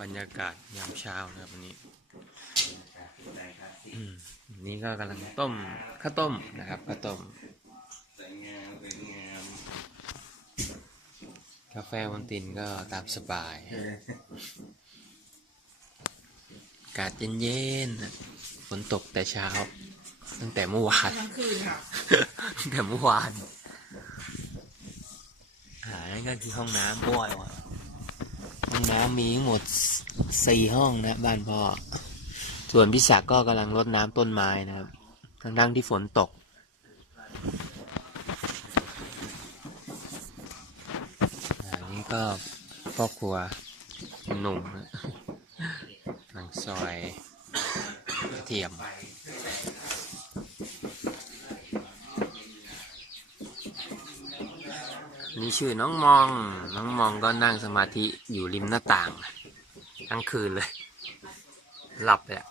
บรรยากาศยามเช้านะครับวันนี้ได้ครับอืมนี่ก็กำลังต้มข้าวต้มนะครับข้าวต้มสวยงามสวยงามกาแฟวันตินก็ตามสบายอากาศเย็นๆนะฝนตกแต่เช้า ตั้งแต่เมื่อวานทั้งคืนค่ะตั้งแต่เมื่อวานอ่านั่นก็คือห้องน้ำบ้วยว่ะ ห้องน้ำมีทั้งหมดสี่ห้องนะบ้านพ่อ ส่วนพี่ศักก็กำลังรดน้ำต้นไม้นะครับ ทั้งๆที่ฝนตก อันนี้ก็พ่อครัวหนุ่มนะหนังซอยกระเทียม นี่ชื่อน้องมอง น้องมองก็นั่งสมาธิอยู่ริมหน้าต่าง ทั้งคืนเลย หลับเลยอะ